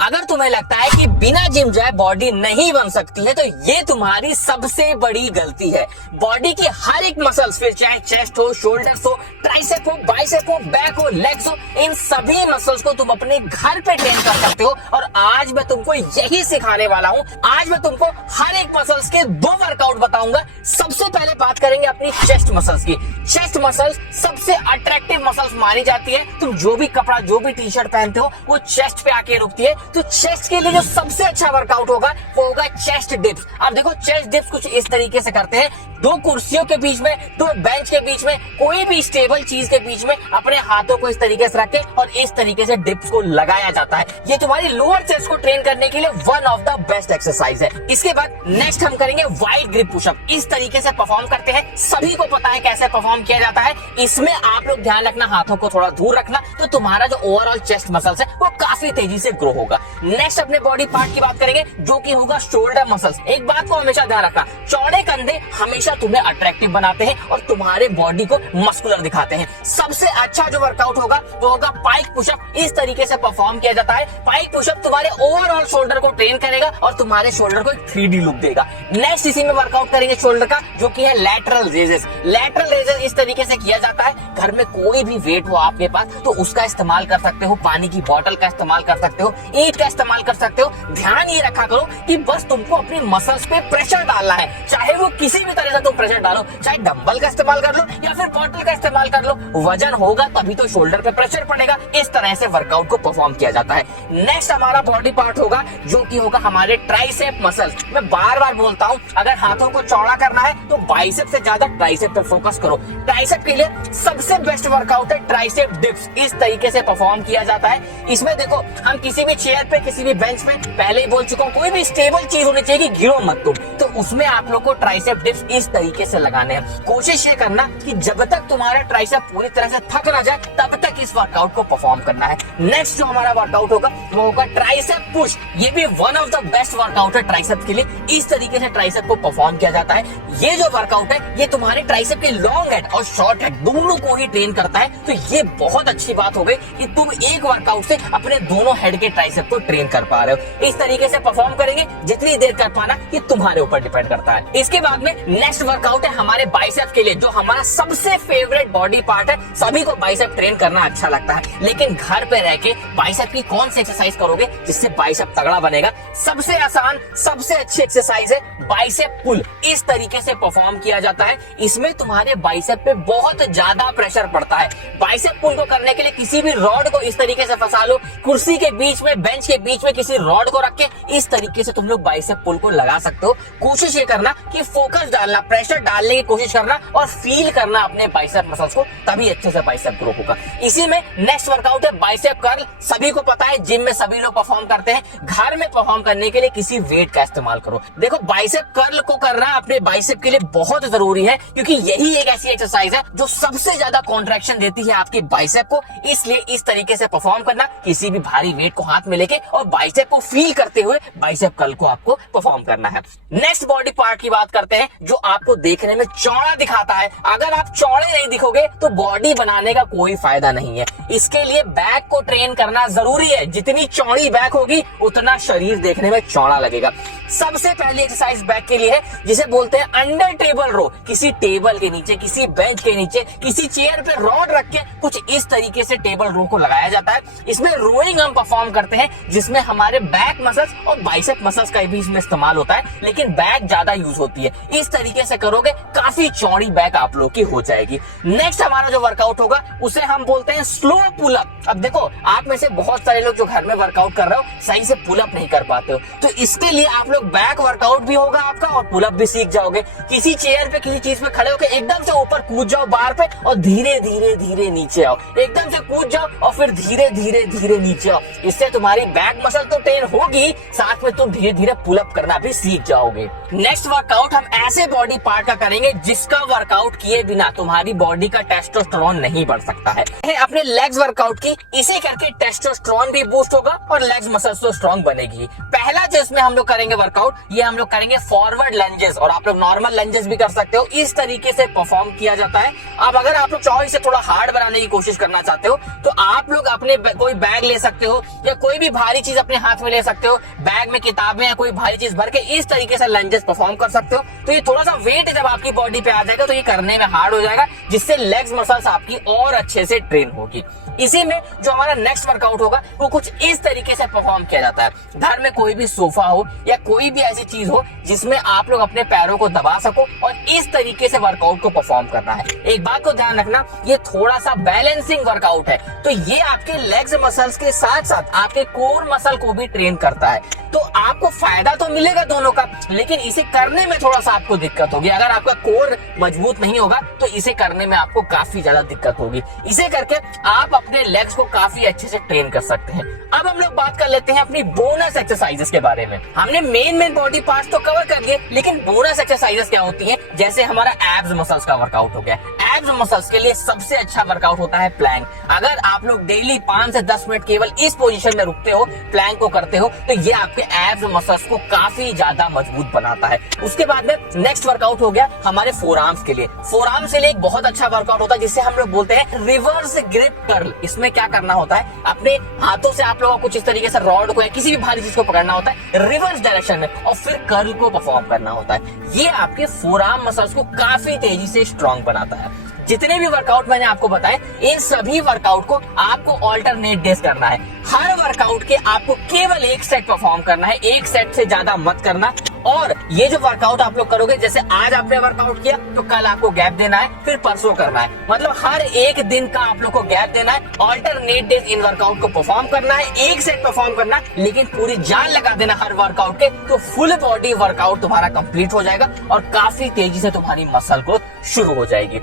अगर तुम्हें लगता है कि बिना जिम जाए बॉडी नहीं बन सकती है तो ये तुम्हारी सबसे बड़ी गलती है। बॉडी की हर एक मसल्स, फिर चाहे चेस्ट हो, शोल्डर्स हो, ट्राइसेप हो, बाइसेप हो, बैक हो, लेग्स हो, इन सभी मसल्स को तुम अपने घर पे ट्रेन कर सकते हो। और आज मैं तुमको यही सिखाने वाला हूँ। आज मैं तुमको हर एक मसल्स के 2 वर्कआउट बताऊंगा। सबसे पहले बात करेंगे अपनी चेस्ट मसल्स की। चेस्ट मसल्स सबसे अट्रैक्टिव मसल्स मानी जाती है। तुम जो भी कपड़ा, जो भी टी शर्ट पहनते हो वो चेस्ट पे आके रुकती है। तो चेस्ट के लिए जो सबसे अच्छा वर्कआउट होगा वो होगा चेस्ट डिप्स। अब देखो चेस्ट डिप्स कुछ इस तरीके से करते हैं। 2 कुर्सियों के बीच में, 2 बेंच के बीच में, कोई भी स्टेबल चीज के बीच में अपने हाथों को इस तरीके से रख के और इस तरीके से डिप्स को लगाया जाता है। ये तुम्हारी लोअर चेस्ट को ट्रेन करने के लिए one of the best exercise है। इसके बाद नेक्स्ट हम करेंगे वाइड ग्रिप पुशअप। इस तरीके से परफॉर्म करते हैं, सभी को पता है कैसे परफॉर्म किया जाता है। इसमें आप लोग ध्यान रखना, हाथों को थोड़ा दूर रखना, तो तुम्हारा जो ओवरऑल चेस्ट मसल्स है वो काफी तेजी से ग्रो होगा। नेक्स्ट अपने बॉडी पार्ट की बात करेंगे जो कि होगा शोल्डर मसल्स। एक बात को हमेशा ध्यान रखना, चौड़े कंधे हमेशा तुम्हें अट्रैक्टिव बनाते हैं और तुम्हारे बॉडी को मस्कुलर दिखाते हैं। सबसे अच्छा जो वर्कआउट होगा वो होगा पाइक पुशअप। इस तरीके से परफॉर्म किया जाता है। पाइक पुशअप तुम्हारे ओवरऑल शोल्डर को ट्रेन करेगा और तुम्हारे शोल्डर को एक 3D लुक देगा। नेक्स्ट इसी में वर्कआउट करेंगे शोल्डर का, जो कि है लैटरल रेजेस। लैटरल रेजेस इस तरीके से किया जाता है, घर में कोई भी वेट हो आपके पास तो उसका इस्तेमाल कर सकते हो, पानी की बोतल का इस्तेमाल कर सकते हो, ईंट का इस्तेमाल कर सकते हो। ध्यान ये रखा करो कि बस तुमको अपनी मसल्स पे प्रेशर डालना है। चाहे वो किसी भी तरह से तुम प्रेशर डालो, चाहे डंबल का इस्तेमाल कर लो या फिर बोतल का इस्तेमाल कर लो, वजन होगा तभी तो शोल्डर पे प्रेशर पड़ेगा। इस तरह से वर्कआउट को परफॉर्म किया जाता है। नेक्स्ट हमारा बॉडी पार्ट होगा जो कि होगा हमारे ट्राइसेप मसल्स। मैं बार बार बोलता हूँ, अगर हाथों को चौड़ा करना है तो बाइसेप से ज्यादा ट्राइसेप पे फोकस करो। ट्राइसेप के लिए सबसे बेस्ट वर्कआउट है ट्राइसेप डिप्स। इस तरीके से परफॉर्म किया जाता है। इसमें देखो, हम किसी भी चेयर पे, किसी भी बेंच पे, पहले ही बोल चुका हूँ, कोई भी स्टेबल चीज होनी चाहिए कि गिरो मत तुम। तो उसमें आप लोग को ट्राइसेप डिप्स इस तरीके से लगाने हैं। कोशिश ये करना कि जब तक तुम्हारा ट्राइसेप पूरी तरह से थक ना जाए तब तक इस वर्कआउट को परफॉर्म करना है। नेक्स्ट जो हमारा वर्कआउट होगा वो होगा ट्राइसेप पुश। ये भी one of the best workout है ट्राइसेप के लिए। इस तरीके से ट्राइसेप को परफॉर्म किया जाता है। ये जो वर्कआउट है ये तुम्हारे ट्राइसेप के लॉन्ग हेड और शॉर्ट हेड दोनों को ही ट्रेन करता है। तो ये बहुत अच्छी बात हो गई कि तुम एक वर्कआउट से अपने दोनों हेड के ट्राइसेप को ट्रेन कर पा रहे हो। इस तरीके से परफॉर्म करेंगे, जितनी देर कर पाना ये तुम्हारे ऊपर डिपेंड करता है। इसके बाद में नेक्स्ट वर्कआउट है हमारे बाइसेप के लिए, जो हमारा सबसे फेवरेट बॉडी पार्ट है। सभी को बाइसेप ट्रेन करना अच्छा लगता है, लेकिन घर पे रह के बाइसेप की कौन सी एक्सरसाइज करोगे जिससे बाइसेप तगड़ा बनेगा? सबसे आसान, सबसे अच्छी एक्सरसाइज है बाइसेप पुल। इस तरीके से परफॉर्म किया जाता है। इसमें तुम्हारे बाइसेप पे बहुत ज्यादा प्रेशर पड़ता है। बाइसेप पुल को करने के लिए किसी भी रॉड को इस तरीके से फंसा लो, कुर्सी के बीच में, बेंच के बीच में किसी रॉड को रख के इस तरीके से तुम लोग बाइसेप पुल को लगा सकते हो। कोशिश ये करना कि फोकस डालना, प्रेशर डालने की कोशिश करना और फील करना अपने बाइसेप मसल्स को, तभी अच्छे से बाइसेप ग्रो होगा। इसी में नेक्स्ट वर्कआउट है बाइसेप कर्ल। सभी को पता है, जिम में सभी लोग परफॉर्म करते हैं। घर में परफॉर्म करने के लिए किसी वेट का इस्तेमाल करो। देखो, बाइसेप कर्ल को करना अपने बाइसेप के लिए बहुत जरूरी है, क्योंकि यही एक ऐसी एक्सरसाइज है जो सबसे ज्यादा कॉन्ट्रैक्शन देती है आपके बाइसेप को। इसलिए इस तरीके से परफॉर्म करना, किसी भी भारी वेट को हाथ में लेके और बाइसेप को फील करते हुए बाइसेप कर्ल को आपको परफॉर्म करना है। नेक्स्ट बॉडी पार्ट की बात करते हैं जो आपको देखने में चौड़ा दिखाता है। अगर आप चौड़े नहीं दिखोगे तो बॉडी बनाने का कोई फायदा नहीं है। इसके लिए बैक को ट्रेन करना जरूरी है। जितनी चौड़ी बैक होगी उतना शरीर देखने में चौड़ा लगेगा। सबसे पहली एक्सरसाइज बैक के लिए है, जिसे बोलते हैं अंडर टेबल रो। किसी टेबल के नीचे, किसी बेंच के नीचे, किसी चेयर पे रॉड रख के कुछ इस तरीके से टेबल रो को लगाया जाता है। इसमें रोइंग हम परफॉर्म करते हैं, जिसमें हमारे बैक मसल्स और बाइसेप मसल्स का भी इसमें इस्तेमाल होता है, लेकिन बैक ज्यादा यूज होती है। इस तरीके से करोगे, काफी चौड़ी बैक आप लोग की हो जाएगी। नेक्स्ट हमारा जो वर्कआउट होगा उसे हम बोलते हैं स्लो पुलअप। अब देखो, आप में से बहुत सारे लोग जो घर में वर्कआउट कर रहे हो सही से पुलअप नहीं कर पाते हो, तो इसके लिए आप लोग बैक वर्कआउट भी होगा आपका और पुलअप भी सीख जाओगे। किसी चेयर पे, किसी चीज पे खड़े होकर एकदम से ऊपर कूद जाओ बार पे और धीरे धीरे धीरे नीचे आओ। एकदम से कूद जाओ और फिर धीरे धीरे धीरे नीचे आओ। इससे तुम्हारी बैक मसल तो ट्रेन होगी, साथ में तुम धीरे धीरे पुलअप करना भी सीख जाओगे। नेक्स्ट वर्कआउट हम ऐसे बॉडी पार्ट का करेंगे जिसका वर्कआउट किए बिना तुम्हारी बॉडी का टेस्टोस्टेरोन नहीं बढ़ सकता है। अपने लेग्स वर्कआउट की, इसे करके टेस्टोस्टेरोन भी बूस्ट होगा और लेग्स मसल्स तो स्ट्रॉन्ग बनेगी। पहला जिसमें हम लोग करेंगे वर्कआउट, ये हम लोग करेंगे फॉरवर्ड लंजेस, और आप लोग नॉर्मल लंजेस भी कर सकते हो। इस तरीके से परफॉर्म किया जाता है। अब अगर आप लोग चाहो इसे थोड़ा हार्ड बनाने की कोशिश करना चाहते हो तो आप लोग अपने कोई बैग ले सकते हो या कोई भी भी भारी चीज अपने हाथ में ले सकते हो, बैग में किताबें या कोई भारी चीज भर के इस तरीके से लंजेस परफॉर्म कर सकते हो। तो ये थोड़ा सा वेट जब आपकी बॉडी पे आ जाएगा तो ये करने में हार्ड हो जाएगा, जिससे लेग्स मसल्स आपकी और अच्छे से ट्रेन होगी। इसी में जो हमारा नेक्स्ट वर्कआउट होगा वो कुछ इस तरीके से परफॉर्म किया जाता है। घर में कोई भी सोफा हो या कोई भी ऐसी चीज हो जिसमें आप लोग अपने पैरों को दबा सको और इस तरीके से वर्कआउट को परफॉर्म करना है। एक बात को ध्यान रखना, ये थोड़ा सा बैलेंसिंग वर्कआउट है, तो ये आपके लेग्स मसल्स के साथ साथ आपके कोर मसल को भी ट्रेन करता है। तो आपको फायदा तो मिलेगा दोनों का, लेकिन इसे करने में थोड़ा सा आपको दिक्कत होगी। अगर आपका कोर मजबूत नहीं होगा तो इसे करने में आपको काफी ज्यादा दिक्कत होगी। इसे करके आप अपने लेग्स को काफी अच्छे से ट्रेन कर सकते हैं। अब हम लोग बात कर लेते हैं अपनी बोनस एक्सरसाइजेस के बारे में। हमने मेन बॉडी पार्ट्स तो कवर कर लिए, लेकिन बोनस एक्सरसाइजेस क्या होती हैं? जैसे हमारा एब्स मसल्स का वर्कआउट हो गया। एब्स मसल्स के लिए सबसे अच्छा वर्कआउट होता है प्लैंक। अगर आप लोग डेली 5 से 10 मिनट केवल इस पोजीशन में रुकते हो, प्लैंक को करते हो, तो ये आपके एब्स मसल्स को काफी ज्यादा मजबूत बनाता है। उसके बाद में नेक्स्ट वर्कआउट हो गया हमारे फोर आर्म्स के लिए। फोर आर्म्स के लिए एक बहुत अच्छा वर्कआउट होता है जिसे हम लोग बोलते हैं रिवर्स ग्रिप कर्ल। इसमें क्या करना होता है, अपने हाथों से आप लोगों को कुछ इस तरीके से रॉड को या किसी भी भारी चीज को पकड़ना होता है रिवर्स डायरेक्शन में और फिर कर्ल को परफॉर्म करना होता है। ये आपके फोर आर्म मसल्स को काफी तेजी से स्ट्रॉन्ग बनाता है। जितने भी वर्कआउट मैंने आपको बताए, इन सभी वर्कआउट को आपको ऑल्टरनेट डेज करना है। हर वर्कआउट के आपको केवल एक सेट परफॉर्म करना है, एक सेट से ज्यादा मत करना। और ये जो वर्कआउट आप लोग करोगे, जैसे आज आपने वर्कआउट किया तो कल आपको गैप देना है, फिर परसों करना है। मतलब हर एक दिन का आप लोग को गैप देना है, ऑल्टरनेट डेज इन वर्कआउट को परफॉर्म करना है, एक सेट परफॉर्म करना है, लेकिन पूरी जान लगा देना हर वर्कआउट के। तो फुल बॉडी वर्कआउट तुम्हारा कंप्लीट हो जाएगा और काफी तेजी से तुम्हारी मसल ग्रोथ शुरू हो जाएगी।